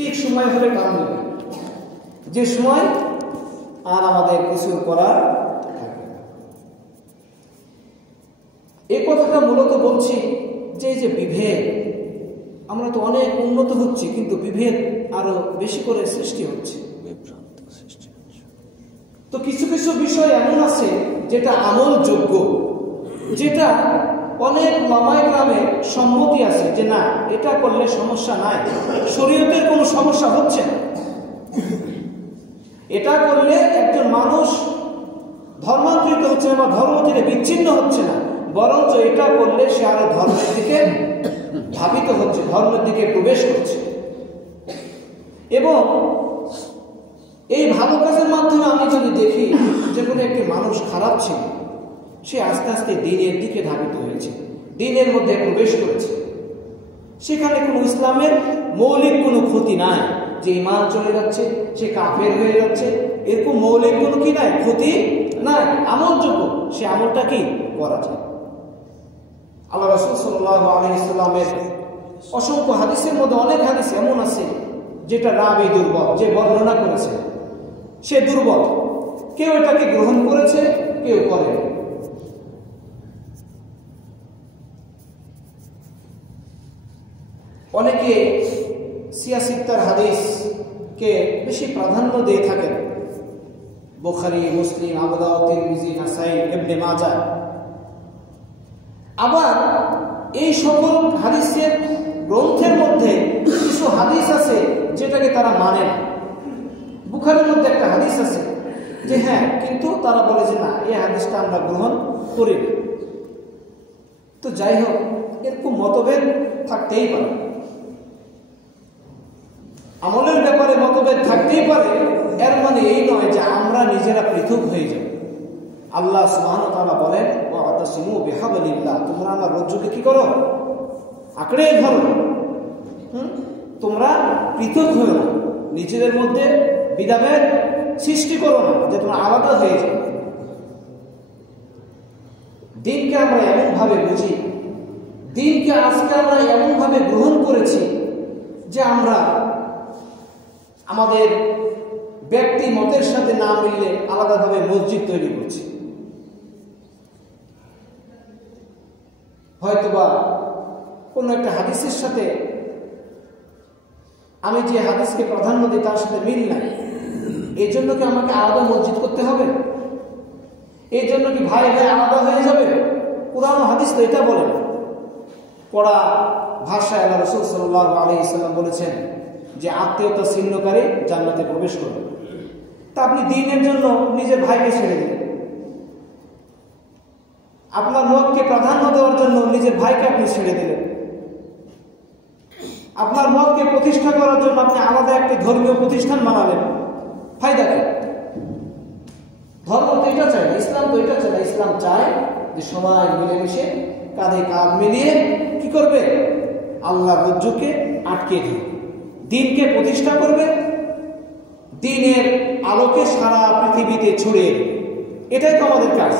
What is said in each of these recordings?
ঠিক সময় হলে কাম দেবে, যে সময় আর আমাদের কিছু করার থাকে না। এই কথাটা মূলত বলছি যে এই যে বিভেদ, আমরা তো অনেক উন্নত হচ্ছি, কিন্তু বিভেদ আরো বেশি করে সৃষ্টি হচ্ছে। তো কিছু কিছু বিষয় এমন আছে যেটা আমলযোগ্য, যেটা অনেক উলামায়ে কেরামের সম্মতি আছে যে না, এটা করলে সমস্যা নাই, শরীয়তের কোনো সমস্যা হচ্ছে না, এটা করলে একজন মানুষ ধর্মান্তরিত হচ্ছে না বা ধর্ম থেকে বিচ্ছিন্ন হচ্ছে না, বরঞ্চ এটা করলে সে আরো ধর্মের দিকে ধাবিত হচ্ছে, ধর্মের দিকে প্রবেশ করছে। এবং এই ভালো কাজের মাধ্যমে আমি যদি দেখি যে কোনো একটি মানুষ খারাপ ছিল, সে আস্তে আস্তে দ্বীনের দিকে ধাবিত হয়েছে, দ্বীনের মধ্যে প্রবেশ করেছে, সেখানে কোনো ইসলামের মৌলিক কোনো ক্ষতি নাই যে ঈমান চলে যাচ্ছে, সে কাফের হয়ে যাচ্ছে, এরকম মৌলিক কোনো কি নাই, ক্ষতি নাই, আমলযোগ্য, সে আমলটা কি করা যায়। আল্লাহ রাসূল সাল্লাল্লাহু আলাইহি ওয়াসাল্লামের অসংখ্য হাদিসের মধ্যে অনেক হাদিস এমন আছে যেটা রাবী দুর্বল, যে বর্ণনা করেছে সে দুর্বল, কেউ এটাকে গ্রহণ করেছে, কেউ করে। অনেকে সিয়াসিত্তার হাদিসকে বেশি প্রাধান্য দিয়ে থাকেন, বুখারী, মুসলিম, আবু দাউদ, তিরমিজি, নাসাই, ইবনে মাজাহ। আবার এই সকল হাদিসের গ্রন্থের মধ্যে কিছু হাদিস আছে যেটাকে তারা মানে না। বুখারীর মধ্যে একটা হাদিস আছে যে হ্যাঁ, কিন্তু তারা বলে যে না, এই হাদিসটা আমরা গ্রহণ করি না। তো যাই হোক, এরকম মতভেদ থাকতেই পারে, আমলের ব্যাপারে মতভেদ থাকতেই পারে, এর মানে এই নয় যে আমরা নিজেরা পৃথক হয়ে যাব। আল্লাহ সুবহানাহু ওয়া তাআলা বলেন, ওয়াতাসিমু বিহাবলিল্লাহ, তোমরা আমার রজ্জুকে কি করো, আঁকড়ে ধরো, তোমরা পৃথক হয়ে না, নিজেদের মধ্যে বিদাভেদ সৃষ্টি করো না যে তোমরা আলাদা হয়ে যাবে। দিনকে আমরা এমন ভাবে বুঝি, দিনকে আজকে আমরা এমন ভাবে গ্রহণ করেছি যে আমরা আমাদের ব্যক্তি মতের সাথে না মিললে আলাদাভাবে মসজিদ তৈরি করছি। হয়তোবা কোন একটা হাদিসের সাথে আমি যে হাদিসকে প্রাধান্য দিই তার সাথে মিল নাই, এই জন্য কি আমাকে আলাদা মসজিদ করতে হবে? এই জন্য কি ভাই ভাই আলাদা হয়ে যাবে? কুরআন ও হাদিস তো এটা বলে না। পড়া ভাষায় আল্লাহ রাসূল সাল্লাল্লাহু আলাইহি ওয়াসাল্লাম বলেছেন যে আত্মীয়তা ছিন্নকারী জান্নাতে প্রবেশ করবে। তা আপনি দ্বীনের জন্য নিজের ভাইকে ছেড়ে দিলেন, আপনার মতকে প্রাধান্য দেওয়ার জন্য নিজের ভাইকে আপনি ছেড়ে দিলেন, আপনার মতকে প্রতিষ্ঠা করার জন্য আপনি আলাদা একটি ধর্মীয় প্রতিষ্ঠান বানালেন। ফায়দা কি? ধর্ম তো এটা চায় না, ইসলাম তো এটা চায় না। ইসলাম চায় যে সবাই মিলেমিশে কাঁধে কাঁধ মিলিয়ে কি করবে, আল্লাহর রজ্জুকে আটকে ধরবে, দ্বীনকে প্রতিষ্ঠা করবে, দ্বীনের আলোকে সারা পৃথিবীতে ছড়িয়ে দেবে। এটাই তো আমাদের কাজ।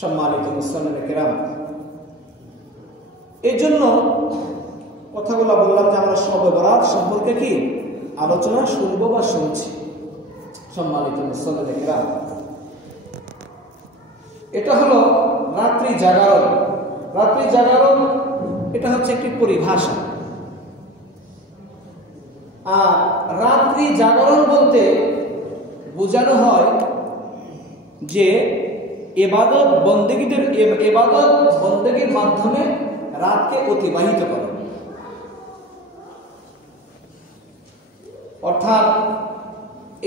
সম্মানিত মুসলিম কেরাম, এই জন্য কথাগুলো বললাম যে আমরা শবে বরাত সম্পর্কে কি আলোচনা শুনবো বা শুনছি। সম্মানিত মুসলিম কেরাম, এটা হলো রাত্রি জাগরণ। রাত্রি জাগরণ এটা হচ্ছে একটি পরিভাষা। আর রাত্রি জাগরণ বলতে বোঝানো হয় যে ইবাদত বন্দেগীর মাধ্যমে রাতকে অতিবাহিত করে। অর্থাৎ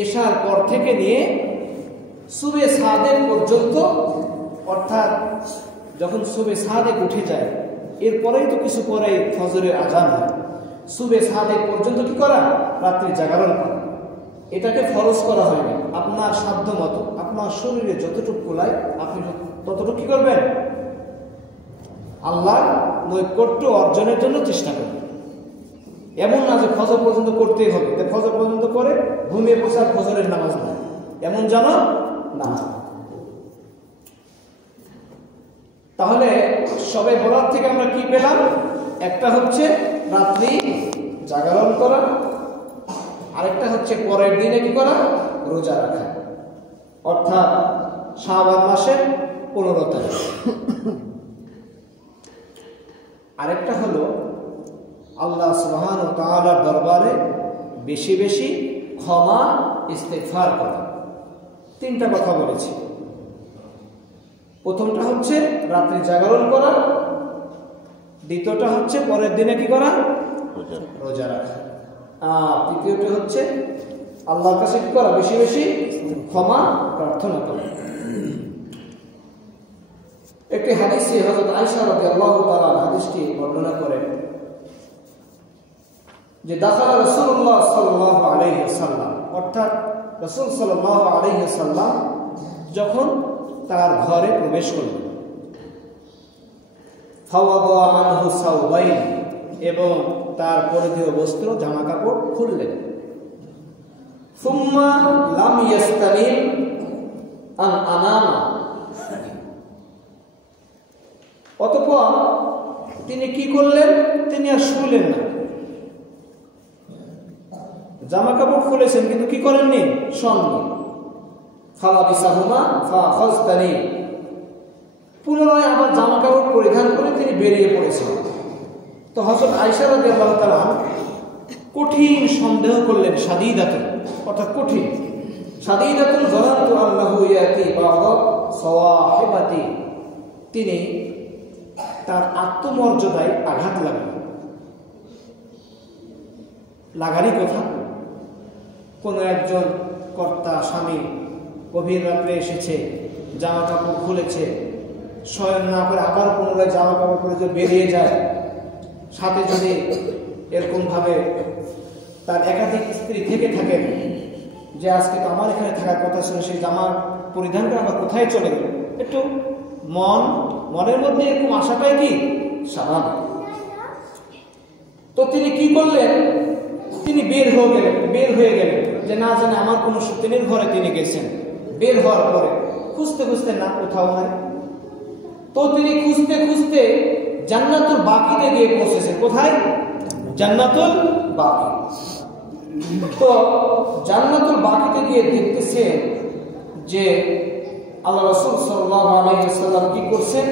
এশার পর থেকে নিয়ে সুবে সাদেক পর্যন্ত, অর্থাৎ যখন সুবে সাদেক উঠে যায় এরপরেই তো কিছু পরে ফজরের আজান হয়, সুবে সাদেক পর্যন্ত কি করা, রাত্রি জাগরণ করা। এটাকে ফরজ করা হয়নি, আপনার সাধ্য মতো আপনার শরীরে যতটুকু কুলায় আপনি ততটুকু কি করবেন, আল্লাহর নৈকট্য অর্জনের জন্য চেষ্টা করবেন। এমন না যে ফজর পর্যন্ত করতেই হবে, ফজর পর্যন্ত করে ঘুমিয়ে বসে আর ফজরের নামাজ নয়, এমন জানো না। তাহলে সবে বরাত থেকে আমরা কি পেলাম? একটা হচ্ছে রাত্রি জাগরণ করা, আরেকটা হচ্ছে পরের দিনে কি করা, রোজা রাখা, অর্থাৎ শাবান মাসের 15 তারিখ। আরেকটা হলো আল্লাহ সুবহানাহু ওয়া তাআলার দরবারে বেশি বেশি ক্ষমা ইস্তেগফার করা। 3টা কথা বলেছি। প্রথমটা হচ্ছে রাত্রি জাগরণ করা, দ্বিতীয়টা হচ্ছে পরের দিনে কি করা, রোজা রাখা, আর তৃতীয়টা হচ্ছে আল্লাহর কাছে কি করা, বেশি বেশি ক্ষমা প্রার্থনা করা। একটি হাদিসে হযরত আয়েশা রাদিয়াল্লাহু তাআলা হাদিসটি বর্ণনা করেন যে দাখালা রাসূলুল্লাহ সাল্লাল্লাহু আলাইহি ওয়াসাল্লাম, অর্থাৎ রাসূল সাল্লাল্লাহু আলাইহি ওয়াসাল্লাম যখন তার ঘরে প্রবেশ করলেন, ফাওয়াদা আনহু সাওবাইন, এবং তার পরিধেয় বস্ত্র জামা কাপড় খুললেন, সুম্মা লাম ইয়াস্তানিম আন আনামা, অতঃপর তিনি কি করলেন, তিনি আর শুলেন না। জামা কাপড় খুলেছেন কিন্তু কি করেননি, শোননি। ফালাবিসাহুমা ফাখাজতানি, পুনরায় আবার জামা কাপড় পরিধান করে তিনি বেরিয়ে পড়েছেন। তো হযরত আয়েশা রাদিয়াল্লাহু তাআলা কঠিন সন্দেহ করলেন, শাদীদাতুন, অর্থাৎ কঠিন, শাদীদাতুন যারাতু আল্লাহু ইয়াতি বা'দা সাওয়াহিবাতি, তিনি তার আত্মমর্যাদায় আঘাত লাগলো। লাগারই কথা, কোনো একজন কর্তা স্বামী গভীর রাত্রে এসেছে, জামা কাপড় খুলেছে, শয়ন না করে আবার পুনরায় জামা কাপড় পরে যদি বেরিয়ে যায়, সাথে যদি এরকমভাবে তার একাধিক স্ত্রী থেকে থাকেন যে আজকে তো আমার এখানে থাকার কথা ছিল, সেই জামা পরিধান করে আবার কোথায় চলে গেল, একটু মনের মধ্যে এরকম আশাটাই কি স্বাভাবিক। তো তিনি কি করলেন, তিনি বের হয়ে গেলেন যে না জানে আমার কোনো সতীনের ঘরে তিনি গেছেন। বের হওয়ার পরে খুঁজতে খুঁজতে না, কোথাও নাই। তো তিনি খুঁজতে খুঁজতে জান্নাতুল বাকিতে গিয়ে পৌঁছেছেন। কোথায়? জান্নাতুল বাকি। তো জান্নাতুল বাকিতে গিয়ে দেখতেছেন যে আল্লাহ রাসূল সাল্লাল্লাহু আলাইহি ওয়াসাল্লাম কি করছেন,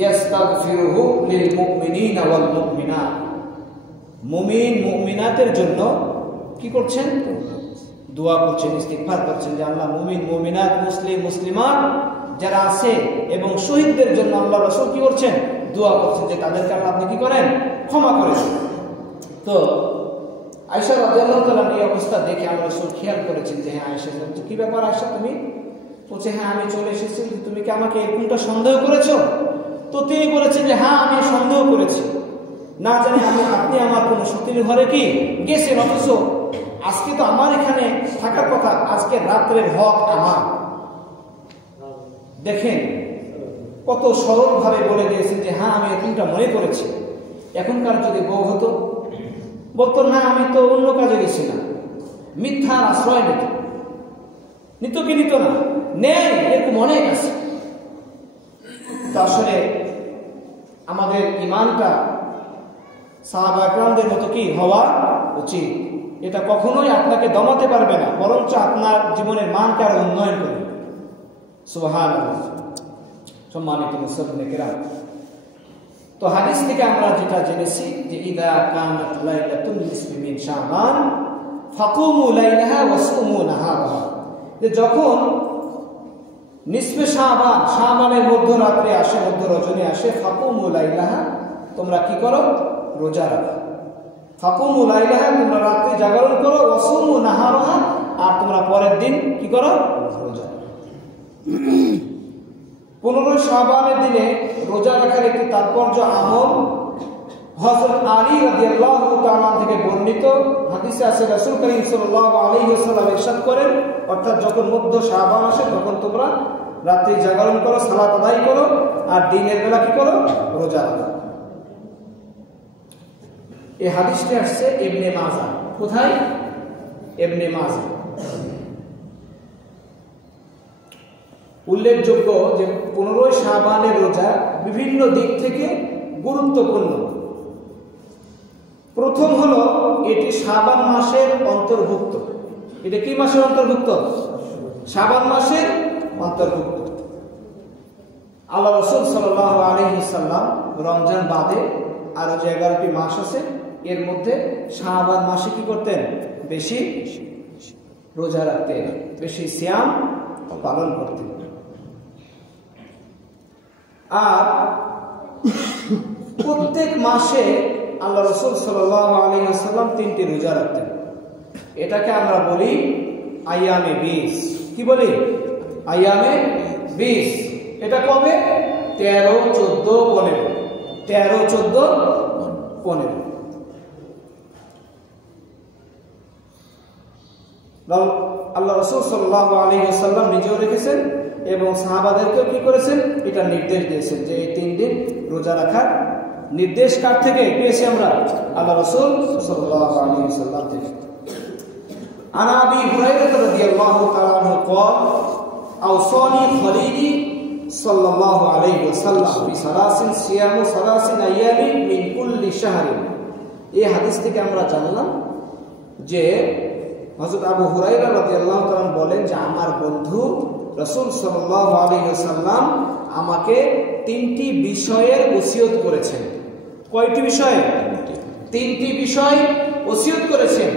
ইস্তাগফিরুহু লিল মুমিনিনা ওয়াল মুমিনাত, মুমিন মুমিনাতের জন্য কি করছেন, দোয়া করছেন, ইস্তিগফার করছেন যে আল্লাহ মুমিন মুমিনাত মুসলিম মুসলিমাত যারা আছে এবং শহীদদের জন্য আল্লাহ রাসূল কি করছেন, দোয়া করছেন যে তাদেরকে আল্লাহ আপনি কি করেন, ক্ষমা করেন। তো আয়েশা রাদিয়াল্লাহু তাআলা এই অবস্থা দেখে আল্লাহ রাসূল খেয়াল করেছেন যে হ্যাঁ আয়েশা, কি ব্যাপার আয়েশা, তুমি? বলছে হ্যাঁ আমি চলে এসেছি, তুমি কি আমাকে এরকমটা সন্দেহ করেছো? তো তিনি বলেছেন যে হ্যাঁ আমি সন্দেহ করেছি, না জানি আপনি আমার কোন সতীর ঘরে কি গেছেন, অথচ আজকে তো আমার এখানে থাকার কথা, আজকে রাত্রের হক আমার। দেখেন কত সরল ভাবে বলে দিয়েছেন যে হ্যাঁ আমি এরকমটা মনে করেছি। এখনকার যদি বউ হতো, বলতো না আমি তো অন্য কাজে গেছি না, মিথ্যার আশ্রয় নিত কি নিত না, নেই, এরকম অনেক আছে। তো আসলে আমাদের ইমানটা সাহাবা একরামদের মতো কি হওয়া উচিত। এটা কখনোই আপনাকে দমাতে পারবে না, বরঞ্চ আপনার জীবনের মানকে আরো উন্নয়ন করবে। সুবহানাল্লাহ। সম্মানিত মুসলিম কিরাম, তো হাদিস থেকে আমরা যেটা জেনেছি যে ইদা কানাত লাইলাতুল নিসফি মিন শাবান ফাকুমু লাইলাহা ওয়া সুমু নাহারাহা, যে যখন নিসফে শাবান, শাবানের মধ্যরাত্রি আসে, মধ্য রজনী আসে, ফাকুমু লাইলাহা, তোমরা কি করো, রোজা রাখো। ফাকুমু লাইলাহা, তোমরা রাত্রি জাগরণ করো, ওয়া সুমু নাহারাহা, আর তোমরা পরের দিন কি করো, রোজা। 15 শাবানের দিনে রোজা রাখার একটি তাৎপর্য আমল হযরত আলী রাদিয়াল্লাহু তাআলা থেকে বর্ণিত হাদিসে আছে, রাসূল করিম সাল্লাল্লাহু আলাইহি ওয়াসাল্লাম ইরশাদ করেন, অর্থাৎ যখন মধ্য শাবান আসে তখন তোমরা রাত্রি জাগরণ করো, সালাত আদায় করো, আর দিনের বেলা কি করো, রোজা রাখো। এই হাদিসটি আসছে ইবনে মাজাহ। কোথায়? ইবনে মাজাহ। উল্লেখযোগ্য যে 15 শাবানের রোজা বিভিন্ন দিক থেকে গুরুত্বপূর্ণ। প্রথম হলো এটি শাবান মাসের অন্তর্ভুক্ত। এটা কি মাসের অন্তর্ভুক্ত? শাবান মাসের অন্তর্ভুক্ত। আল্লাহ রাসূল সাল্লাল্লাহু আলাইহি ওয়াসাল্লাম রমজান বাদে আরো যে 11টি মাস আছে, এর মধ্যে শাবান মাসে কি করতেন? বেশি রোজা রাখতেন, বেশি সিয়াম পালন করতেন। আর প্রত্যেক মাসে আল্লাহ রাসূল সাল্লাল্লাহু আলাইহি ওয়াসাল্লাম 3টি রোজা রাখতেন। এটাকে আমরা বলি আইয়ামে 20। কি বলি? আইয়ামে 20। এটা কবে? 13, 14, 15। 13, 14, 15। আল্লাহ রাসূল সাল্লাল্লাহু আলাইহি ওয়াসাল্লাম নিজেও রেখেছেন এবং সাহাবাদেরকেও কি করেছেন? এটা নির্দেশ দিয়েছেন যে এই 3 দিন রোজা রাখার নির্দেশ কার থেকে পেয়েছি আমরা? আল্লাহ রাসূল সাল্লাল্লাহু আলাইহি ওয়াসাল্লাম থেকে। আন আবি হুরায়রা রাদিয়াল্লাহু তাআলা আনহু قال اوصاني خليلي صلى الله عليه وسلم بثلاث صيام 3 ايام من كل شهر। এই হাদিস থেকে আমরা জানলাম যে হযরত আবু হুরায়রা রাদিয়াল্লাহু তাআলা বলেন যে আমার বন্ধু রাসূল সাল্লাল্লাহু আলাইহি ওয়াসাল্লাম আমাকে 3টি বিষয়ের ওসিয়ত করেছেন। কয়টি বিষয়? 3টি বিষয় ওসিয়ত করেছেন।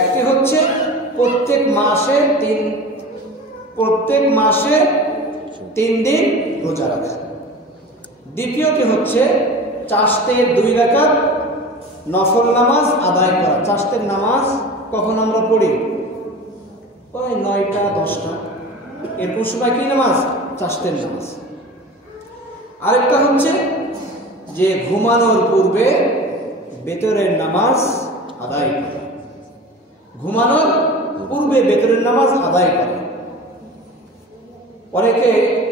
একটি হচ্ছে প্রত্যেক মাসে 3 দিন রোজা রাখা। দ্বিতীয়টি হচ্ছে চাশতের 2 রাকাত নফল নামাজ আদায় করা। চাশতের নামাজ কখন আমরা পড়ি? ওই 9টা 10টা, এরকম সময় কি নামাজ? চাশতের নামাজ। আরেকটা হচ্ছে যে ঘুমানোর পূর্বে বেতরের নামাজ আদায় করা। ঘুমানোর পূর্বে বেতরের নামাজ আদায় করা। অনেকে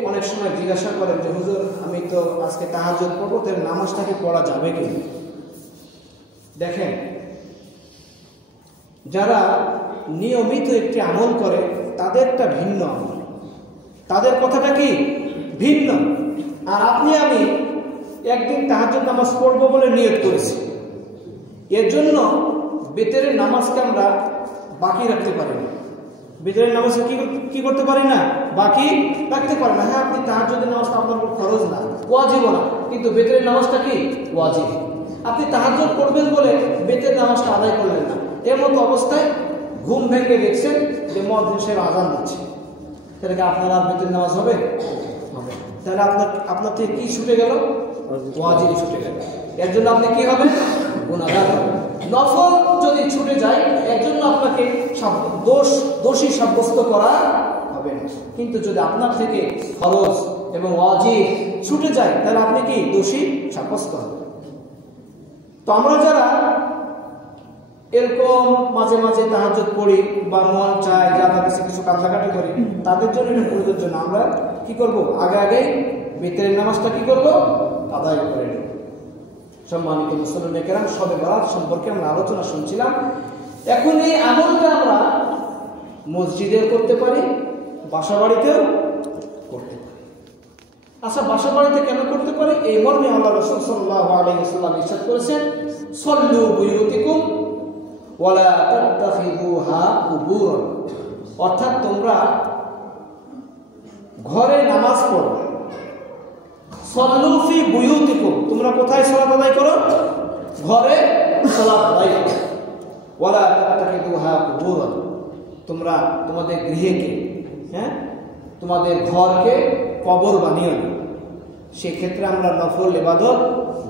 অনেক সময় জিজ্ঞাসা করেন যে হুজুর আমি তো আজকে তাহাজ্জুদ পড়বো, তাহলে নামাজটাকে পড়া যাবে কি? দেখেন, যারা নিয়মিত একটি আমল করে তাদেরটা ভিন্ন আমল, তাদের কথাটা কি ভিন্ন। আর আপনি আমি একদিন তাহাজ্জুদ নামাজ পড়বো বলে নিয়ত করেছি, এর জন্য বেতরের নামাজকে আমরা বাকি রাখতে পারি না। বেতরের নামাজকে কি করতে পারি না? বাকি রাখতে পারি না। হ্যাঁ, আপনি তাহাজ্জুদের নামাজটা আপনার উপর ফরজ না, ওয়াজিব না, কিন্তু বেতরের নামাজটা কি ওয়াজিব। আপনি তাহাজ্জুদ পড়বেন বলে বেতরের নামাজটা আদায় করলেন না। এর মতো অবস্থায় ঘুম ভেঙে দেখছেন যে মুয়াজ্জিন সাহেব আযান দিচ্ছে, তাহলে কি আপনার আর বেতরের নামাজ হবে? তাহলে আপনার থেকে কি ছুটে গেল? ওয়াজিব ছুটে গেল। এর জন্য আপনি কি হবেন? গুনাহগার হবেন। নফল যদি ছুটে যায় এর জন্য আপনাকে দোষী সাব্যস্ত করা হবে না। কিন্তু যদি আপনার থেকে ফরজ এবং ওয়াজিব ছুটে যায় তাহলে আপনি কি দোষী সাব্যস্ত হবেন। তো আমরা যারা এরকম মাঝে মাঝে তাহাজ্জুদ পড়ি বা মন চায় যে আল্লাহর কাছে কিছু কান্নাকাটি করি, তাদের জন্য এটা প্রয়োজন না। আমরা কি করব? আগে বেতরের নামাজটা কি করব? আদায় করে নেব। সম্মানিত মুসলমান কেরাম, শবে বরাত সম্পর্কে আমরা আলোচনা শুনছিলাম। এখন এই আমলটা আমরা মসজিদেও করতে পারি, বাসা বাড়িতেও করতে পারি। আচ্ছা, বাসা বাড়িতে কেন করতে পারি? এই মর্মে আল্লাহ রাসূল সাল্লাল্লাহু আলাইহি ওয়াসাল্লাম ইরশাদ করেছেন, সল্লু বুয়ুতিকুম ওয়ালা তাত্তাখিযুহা কুবুর। অর্থাৎ তোমরা ঘরে নামাজ পড়ো। সল্লু ফি বুয়ুতিকুম, তোমরা কোথায় সালাত আদায় করো? ঘরে সালাত আদায় করো। ওয়ালা তাত্তাখিযুহা কুবুর, তোমরা তোমাদের গৃহকে, তোমাদের ঘরকে কবর বানিও না। সেক্ষেত্রে আমরা নফল ইবাদত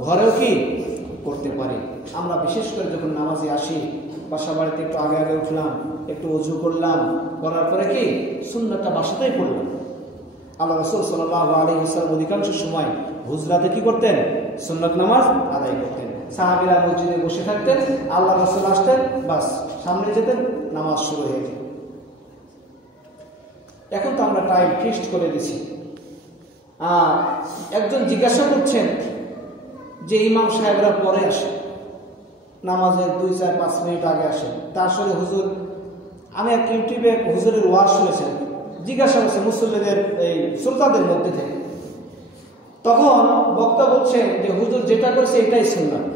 ঘরেও কি করতে পারি। আমরা বিশেষ করে যখন নামাজে আসি, বাসা বাড়িতে একটু আগে উঠলাম, একটু ওযু করলাম, করার পরে কি সুন্নাতটা বাসাতেই পড়লাম। আল্লাহ রাসূল সাল্লাল্লাহু আলাইহি ওয়াসাল্লাম অধিকাংশ সময় হুজরাতে কি করতেন? সুন্নাত নামাজ আদায় করতেন। সাহাবীরা মসজিদে বসে থাকতেন, আল্লাহ রাসূল আসতেন, বাস সামনে যেতেন, নামাজ শুরু হয়ে যেত। এখন তো আমরা টাইম ফিক্সড করে দিছি। একজন জিজ্ঞাসা করছেন যে ইমাম সাহেবরা পরে আসে, নামাজের 2-4-5 মিনিট আগে আসেন, তা আসলে হুজুর, আমি এক ইউটিউবে হুজুরের ওয়াজ শুনেছেন, জিজ্ঞাসা করছে মুসল্লিদের এই শ্রোতাদের মধ্যে থেকে। তখন বক্তা বলছেন যে হুজুর যেটা করেছে এটাই সুন্নাত,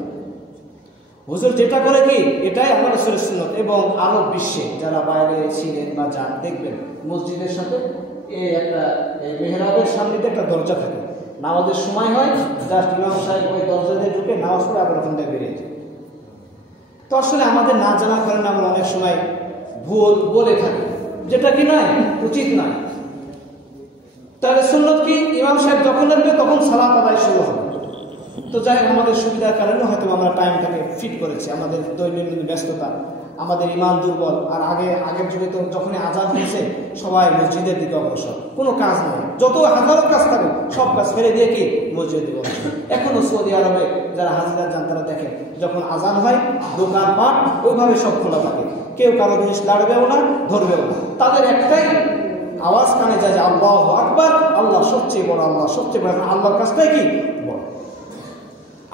হুজুর যেটা করে কি এটাই আমার রাসূলের সুন্নাত। এবং আরব বিশ্বে যারা বাইরে ছিলেন বা যান, দেখবেন মসজিদের সাথে এই একটা মেহরাবের সামনে একটা দরজা থাকে, নামাজের সময় হয়, জাস্ট ইমাম সাহেব ওই দরজা দিয়ে ঢুকে নামাজ পড়ে আবার ওখান থেকে বেরিয়ে যায়। তো আসলে আমাদের না জানার কারণে আমরা অনেক সময় ভুল বলে থাকি, যেটা কি নয়, উচিত নয়। তাহলে সুন্নত কি, ইমাম সাহেব যখন আসবে তখন সালাত আদায় শুরু হবে। তো যাই হোক, আমাদের সুবিধার কারণে হয়তো আমরা টাইমটাকে ফিট করেছি, আমাদের দৈনন্দিন ব্যস্ততা, আমাদের ইমান দুর্বল। আর আগের যুগে তো যখনই আজান হয়েছে সবাই মসজিদের দিকে অগ্রসর, কোনো কাজ নয়, যত হাজারো কাজ থাকুক সব কাজ ফেলে দিয়ে কি মসজিদের দিকে অগ্রসর। এখনো সৌদি আরবে যারা হাজিরা যান তারা দেখেন, যখন আজান হয় দোকানপাট ওইভাবে সব খোলা থাকে, কেউ কারো জিনিস লাড়বেও না, ধরবেও না। তাদের একটাই আওয়াজ কানে যায় যে আল্লাহু আকবার, আল্লাহ সবচেয়ে বড়, আল্লাহ সবচেয়ে বড়। আল্লাহর কাজটাই কি বড়।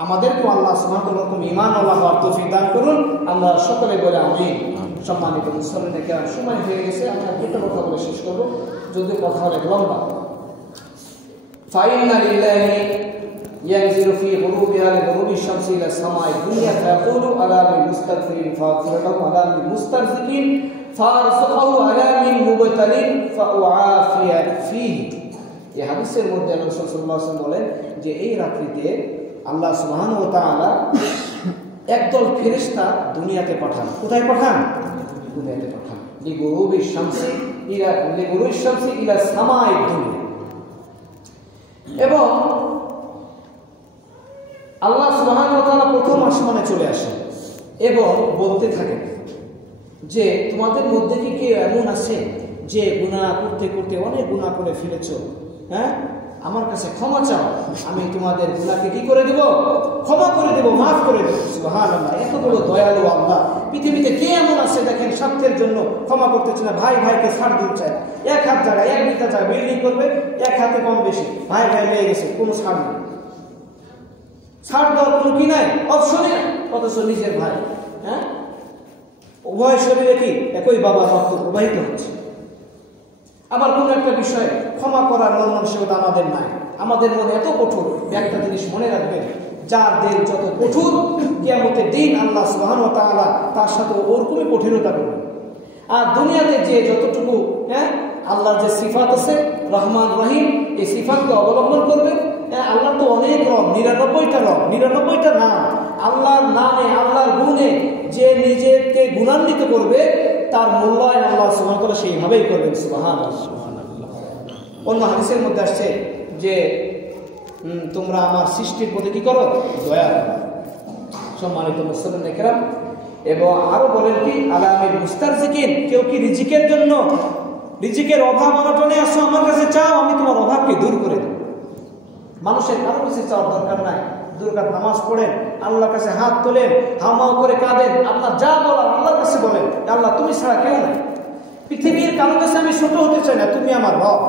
আমাদেরকেও আল্লাহ সুবহানাহু ওয়া তাআলা ঈমান আল্লাহ তৌফিক দান করুন। আমরা সকলে বলে আমিন। সম্মানিত মুসলিমদের কেরাম, সময় হয়ে গেছে, আমরা একটা কথা বলে শেষ করব, যদি কথা অনেক লম্বা। ফাইন্না লিল্লাহি ইয়ানজিলু ফি গুরুবিহা লিগুরুবি শামসি ইলা সামাই দুনিয়া ফায়াকুলু আলা মিন মুস্তাগফিরিন ফাগফিরলাহু আলা মিন মুস্তারজিকিন ফারসুহু আলা মিন মুবতালিন ফাউআফিয়া ফিহি। এই হাদিসের মধ্যে রাসূল সাল্লাল্লাহু আলাইহি ওয়াসাল্লাম বলেন যে এই রাত্রিতে আল্লাহ সুবহানাহু ওয়া তাআলা একদল ফেরেশতা দুনিয়াতে পাঠান। কোথায় পাঠান? দুনিয়াতে পাঠান। লিগুরুবি শামসি ইলা সামাই দুনিয়া। এবং আল্লাহ সুবহানাহু ওয়া তাআলা প্রথম আসমানে চলে আসেন এবং বলতে থাকেন যে তোমাদের মধ্যে কি কেউ এমন আছে যে গুনাহ করতে করতে অনেক গুনাহ করে ফেলেছ, হ্যাঁ, আমার কাছে ক্ষমা চাও, আমি তোমাদের গুনাহকে কি করে দেব? ক্ষমা করে দেব, মাফ করে দেব। সুবহানাল্লাহ, এত বড় দয়ালু আল্লাহ। পৃথিবীতে কে এমন আছে দেখেন স্বার্থের জন্য ক্ষমা করতে চায় না, ভাই ভাইকে ছাড় দিতে চায়, এক হাত জায়গায় এক বিঘা জায়গায় বিল্ডিং করবে, এক হাতে কম বেশি, ভাই ভাই লেগে গেছে, কোনো ছাড় নেই, ছাড় দেওয়ার কোনো কি নাই, অপশনই নাই। অথচ নিজের ভাই, হ্যাঁ, উভয় শরীরে কি একই বাবার রক্ত প্রবাহিত হচ্ছে। আবার কোন একটা বিষয়ে ক্ষমা করার মন মানসিকতা আমাদের নাই, আমাদের মনে এত কঠোর। একটা জিনিস মনে রাখবেন, যার দিল যত কঠোর, কিয়ামতের দিন আল্লাহ সুবহানাহু ওয়া তাআলা তার সাথে ওরকমই কঠিনতা করবেন। আর দুনিয়াতে যে যতটুকু, হ্যাঁ, আল্লাহর যে সিফাত আছে রহমান রহিম, এই সিফাতকে অবলম্বন করবে। আল্লাহ তো অনেক রব, 99টা রব, 99টা নাম। আল্লাহর নামে, আল্লাহর গুণে যে নিজেকে গুণান্বিত করবে তার মূল্যায়ন আল্লাহ সুবহানাহু ওয়া তাআলা সেইভাবেই করবেন। সুবহানাল্লাহ। অন্য হাদিসের মধ্যে আসছে যে তোমরা আমার সৃষ্টির প্রতি কি করো? দয়া করো। সম্মানিত মুসলিম কেরাম, এবং আরো বলেন কি আলামিল মুস্তারজিকিন, কেউ কি রিজিকের জন্য, রিজিকের অভাব অনটনে আসো, আমার কাছে চাও, আমি তোমার অভাবকে দূর করে দেব। মানুষের কারো কাছে চাওয়ার দরকার নাই। দুর্গার নামাজ পড়েন, আল্লাহর কাছে হাত তোলেন, হাওমাও করে কাঁদেন, আপনার যা বলার আল্লাহর কাছে বলেন, আল্লাহ তুমি ছাড়া কেউ নাই। পৃথিবীর কারো কাছে আমি ছোট হতে চাই না, তুমি আমার রব,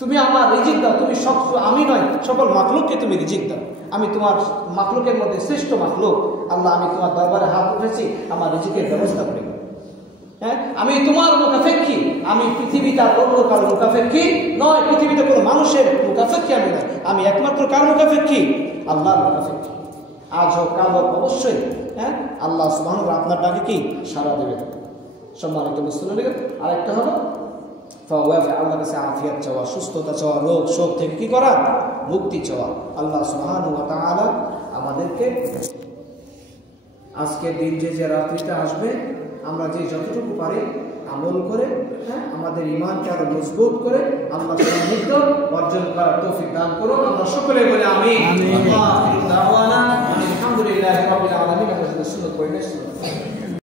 তুমি আমার রিজিক দাও। তুমি সব, আমি নয়, সকল মাখলুককে তুমি রিজিক দাও। আমি তোমার মাখলুকের মধ্যে শ্রেষ্ঠ মাখলুক। আল্লাহ, আমি তোমার দরবারে হাত উঠেছি, আমার রিজিকের ব্যবস্থা করে। হ্যাঁ, আমি তোমার মুকাফেক্ষী, আমি পৃথিবীতে আর অন্য কারো মুকাফেক্ষী নয়। পৃথিবীতে কোনো মানুষের মুকাফেক্ষী আমি নয়, আমি একমাত্র কার মুকাফেক্ষী? আল্লাহর মুকাফেক্ষী। আজ হোক কাল হোক অবশ্যই, হ্যাঁ, আল্লাহ সুবহানাহু ওয়া তাআলা আপনার ডাকে কি সাড়া দেবেন। সম্মানিত মুসলিম, আরেকটা হলো আল্লাহর কাছে আফিয়াত চাওয়া, সুস্থতা চাওয়া, রোগ শোক থেকে কি করা? মুক্তি চাওয়া। আল্লাহ সুবহানাহু ওয়া তাআলা আমাদেরকে আজকের দিন যে রাত্রিটা আসবে, আমরা যে যতটুকু পারি আমল করে, হ্যাঁ, আমাদের ঈমানকে আরো মজবুত করে আল্লাহ সান্নিধ্য অর্জন করার তৌফিক দান করুন। আমরা সকলে বলে আমিন। আলহামদুলিল্লাহি রাব্বিল আলামিন। আমরা সুন্নাত পড়ে